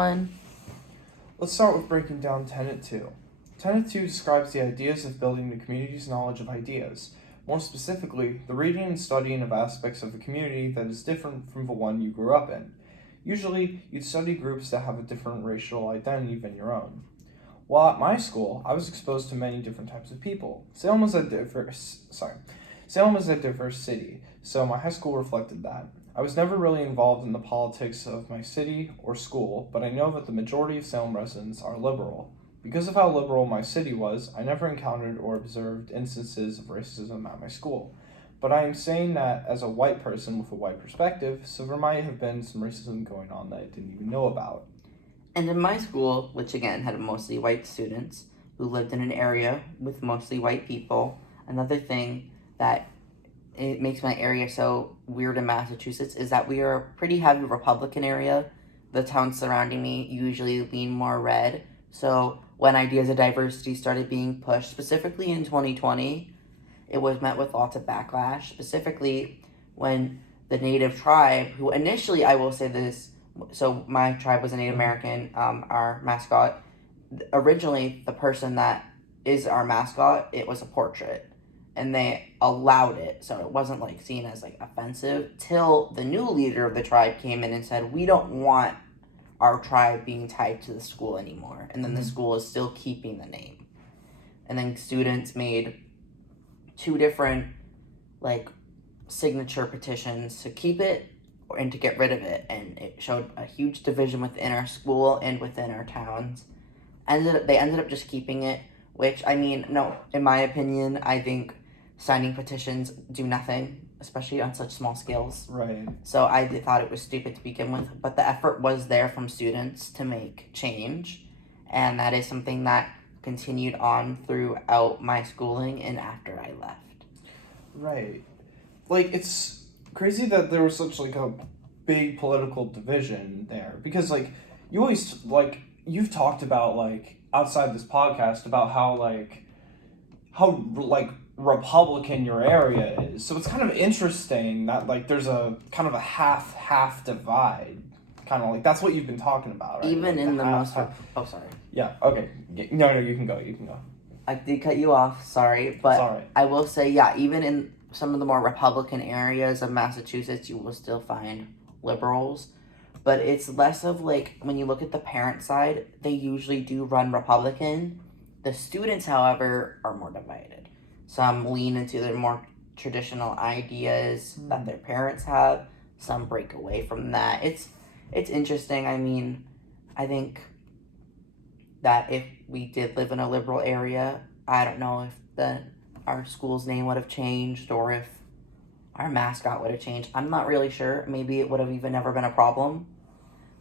One. Let's start with breaking down Tenet 2. Tenet 2 describes the ideas of building the community's knowledge of ideas. More specifically, the reading and studying of aspects of a community that is different from the one you grew up in. Usually, you'd study groups that have a different racial identity than your own. While at my school, I was exposed to many different types of people. Salem is a diverse city, so my high school reflected that. I was never really involved in the politics of my city or school, but I know that the majority of Salem residents are liberal. Because of how liberal my city was, I never encountered or observed instances of racism at my school. But I am saying that as a white person with a white perspective, so there might have been some racism going on that I didn't even know about. And in my school, which again had mostly white students who lived in an area with mostly white people, another thing that it makes my area so weird in Massachusetts is that we are a pretty heavy Republican area. The towns surrounding me usually lean more red. So when ideas of diversity started being pushed, specifically in 2020, it was met with lots of backlash, specifically when the native tribe, who initially, I will say this, so my tribe was a Native American, our mascot. Originally, the person that is our mascot, it was a portrait. And they allowed it, so it wasn't like seen as like offensive, till the new leader of the tribe came in and said, we don't want our tribe being tied to the school anymore. And then the school is still keeping the name. And then students made two different like signature petitions to keep it and to get rid of it, and it showed a huge division within our school and within our towns. They ended up just keeping it, which I mean, no, in my opinion, I think signing petitions do nothing, especially on such small scales. Right. So I thought it was stupid to begin with, but the effort was there from students to make change, and that is something that continued on throughout my schooling and after I left. Right. Like, it's crazy that there was such, like, a big political division there. Because, like, you always, like, you've talked about, like, outside this podcast about how, Republican your area is. So it's kind of interesting that, like, there's a kind of a half divide. Kind of like, that's what you've been talking about, right? Even like in the most... half. Oh, sorry. Yeah, okay. No, you can go. I did cut you off, sorry. But Sorry. I will say, yeah, even in some of the more Republican areas of Massachusetts, you will still find liberals. But it's less of like, when you look at the parent side, they usually do run Republican. The students, however, are more divided. Some lean into their more traditional ideas that their parents have. Some break away from that. It's interesting. I mean, I think that if we did live in a liberal area, I don't know if our school's name would have changed or if our mascot would have changed. I'm not really sure. Maybe it would have even never been a problem.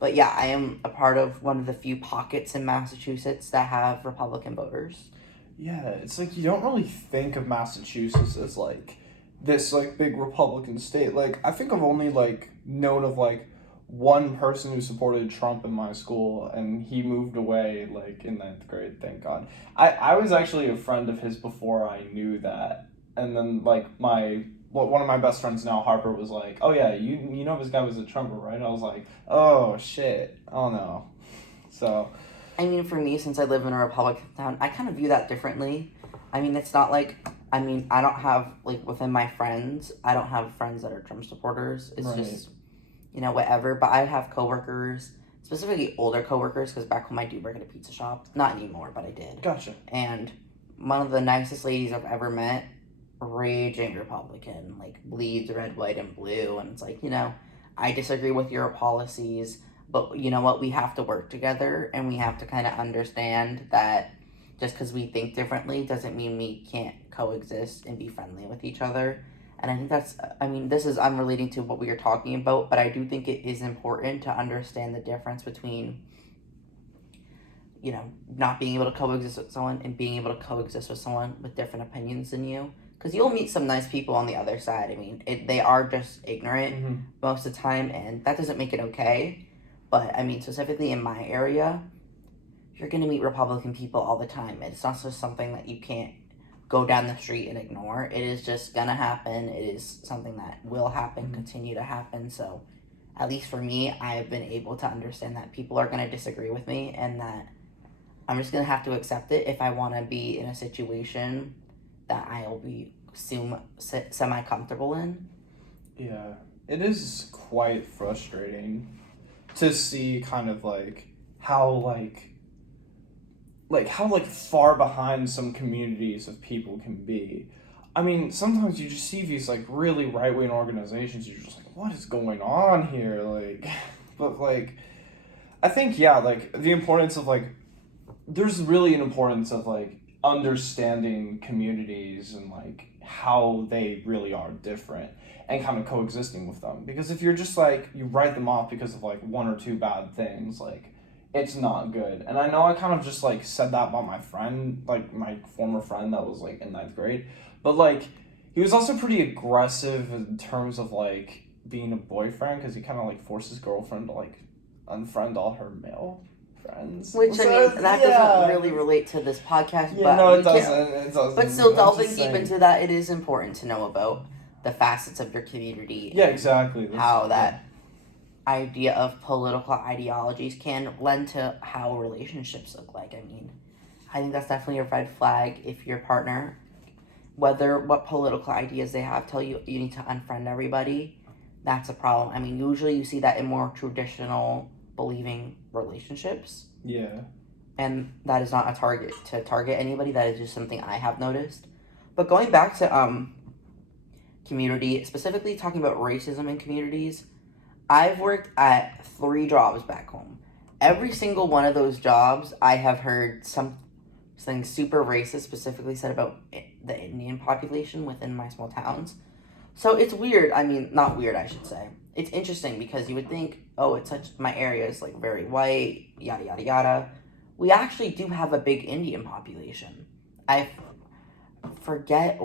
But yeah, I am a part of one of the few pockets in Massachusetts that have Republican voters. Yeah, it's like you don't really think of Massachusetts as like this like big Republican state. Like I think I've only like known of like one person who supported Trump in my school, and he moved away like in ninth grade. Thank God. I was actually a friend of his before I knew that, and then like one of my best friends now, Harper, was like, "Oh yeah, you know this guy was a Trumper, right?" I was like, "Oh shit, oh no." So. I mean, for me, since I live in a Republican town, I kind of view that differently. I mean, it's not like, I mean, I don't have, like, within my friends, I don't have friends that are Trump supporters. It's Right. just, whatever. But I have coworkers, specifically older coworkers, because back home I do work at a pizza shop. Not anymore, but I did. Gotcha. And one of the nicest ladies I've ever met, raging Republican, like, bleeds red, white, and blue. And it's like, I disagree with your policies, but you know what? We have to work together, and we have to kind of understand that just because we think differently doesn't mean we can't coexist and be friendly with each other. And I think this is unrelating to what we are talking about, but I do think it is important to understand the difference between, not being able to coexist with someone and being able to coexist with someone with different opinions than you. Because you'll meet some nice people on the other side. I mean, they are just ignorant most of the time, and that doesn't make it okay. But, I mean, specifically in my area, you're going to meet Republican people all the time. It's not just something that you can't go down the street and ignore. It is just going to happen. It is something that will happen, continue to happen. So at least for me, I've been able to understand that people are going to disagree with me and that I'm just going to have to accept it if I want to be in a situation that I'll be semi-comfortable in. Yeah, it is quite frustrating to see kind of how how far behind some communities of people can be. I mean, sometimes you just see these really right wing organizations. You're just like, what is going on here? But I think the importance of there's really an importance of understanding communities and how they really are different and kind of coexisting with them. Because if you're just you write them off because of one or two bad things, it's not good. And I know I kind of just said that about my friend, my former friend that was in ninth grade, but he was also pretty aggressive in terms of being a boyfriend, because he kind of forced his girlfriend to unfriend all her male friends. Which, I mean, that doesn't really relate to this podcast. Yeah, but no, it doesn't. But still, I'm delving just deep saying. into that, it is important to know about the facets of your community. Yeah, exactly. How that idea of political ideologies can lend to how relationships look like. I mean, I think that's definitely a red flag if your partner, whether what political ideas they have, tell you you need to unfriend everybody. That's a problem. I mean, usually you see that in more traditional believing relationships. Yeah. And that is not a target to target anybody. That is just something I have noticed. But going back to community, specifically talking about racism in communities, I've worked at 3 jobs back home. Every single one of those jobs, I have heard something super racist specifically said about the Indian population within my small towns. So it's weird. I mean, not weird, I should say. It's interesting because you would think, oh, my area is very white, yada yada yada. We actually do have a big Indian population. I forget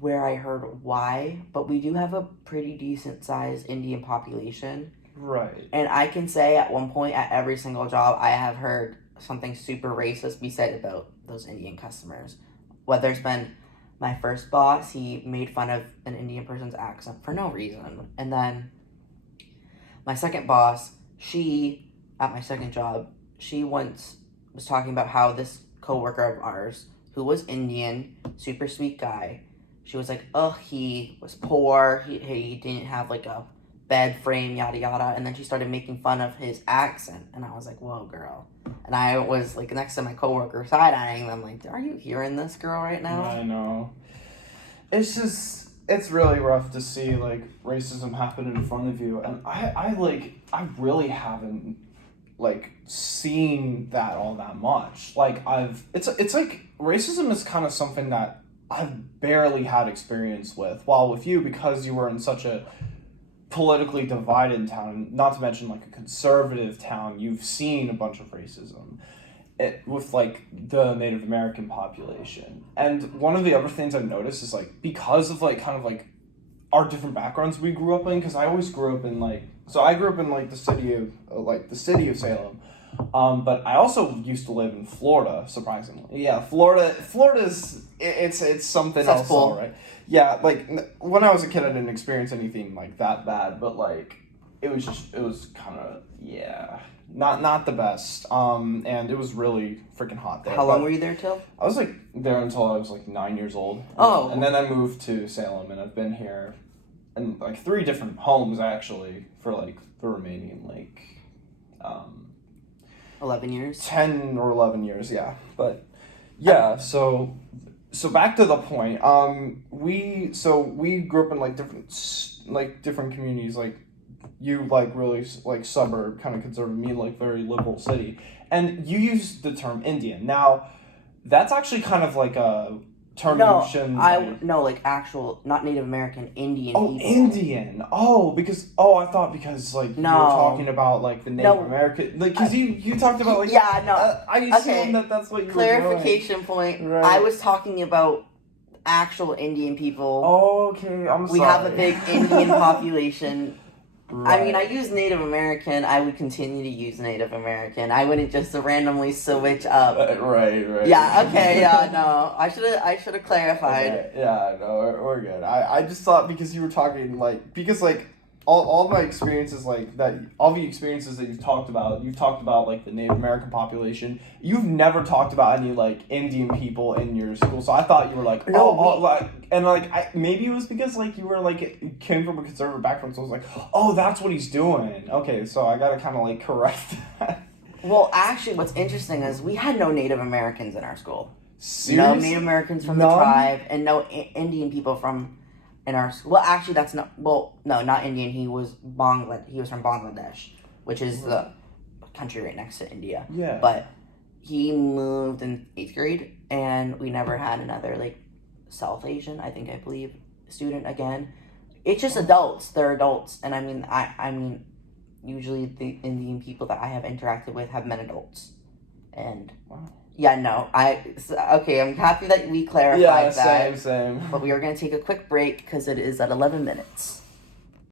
where I heard why, but we do have a pretty decent sized Indian population. Right. And I can say at one point at every single job, I have heard something super racist be said about those Indian customers. Whether it's been my first boss, he made fun of an Indian person's accent for no reason. And then my second boss, at my second job, she once was talking about how this coworker of ours, who was Indian, super sweet guy, she was like, oh, he was poor, he didn't have a bed frame, yada yada, and then she started making fun of his accent, and I was like, whoa, girl. And I was next to my coworker, side-eyeing them, are you hearing this girl right now? I know. It's really rough to see racism happen in front of you, and I really haven't seen that all that much. It's racism is kind of something that I've barely had experience with. While with you, because you were in such a politically divided town, not to mention a conservative town, you've seen a bunch of racism with the Native American population. And one of the other things I've noticed is because of our different backgrounds we grew up in, because I always grew up in I grew up in the city of Salem, but I also used to live in Florida, surprisingly. Yeah, Florida's it's something That's else, cool. all right. Yeah, when I was a kid, I didn't experience anything that bad, but it was kind of not the best. And it was really freaking hot there. How long were you there till? I was there until I was 9 years old. Oh. And then I moved to Salem, and I've been here in 3 different homes actually for the remaining 11 years? 10 or 11 years, yeah. But yeah, so back to the point. We grew up in different communities, you really suburb kind of conservative, me very liberal city. And you use the term Indian. Now, that's actually kind of a term you shouldn't. Actual, not Native American, Indian people. Oh, Indian. Oh, I thought because you were talking about the Native American, because you talked about I assume that's what you clarification point. Right. I was talking about actual Indian people. Oh, okay, I'm sorry. We have a big Indian population. Right. I mean, I use Native American. I would continue to use Native American. I wouldn't just randomly switch up. Right. Yeah. Okay. Yeah. No. I should have clarified. Okay. Yeah. No. We're good. I just thought because you were talking because all my experiences like that, all the experiences that you've talked about like the Native American population. You've never talked about any like Indian people in your school, so I thought you were like maybe it was because like you were like came from a conservative background, so I was like, oh, that's what he's doing. Okay, so I gotta kind of like correct that. Well, actually, what's interesting is we had no Native Americans in our school. Seriously? No Native Americans from None? the tribe, and no Indian people from in our school. Well, actually, that's not. Well, no, not Indian. He was He was from Bangladesh, which is the country right next to India. Yeah. But he moved in 8th grade, and we never had another like South Asian. I believe student again. It's just adults. They're adults, and I mean, usually the Indian people that I have interacted with have been adults, and. Wow. Yeah, no, okay, I'm happy that we clarified Yeah, that. same. But we are going to take a quick break because it is at 11 minutes.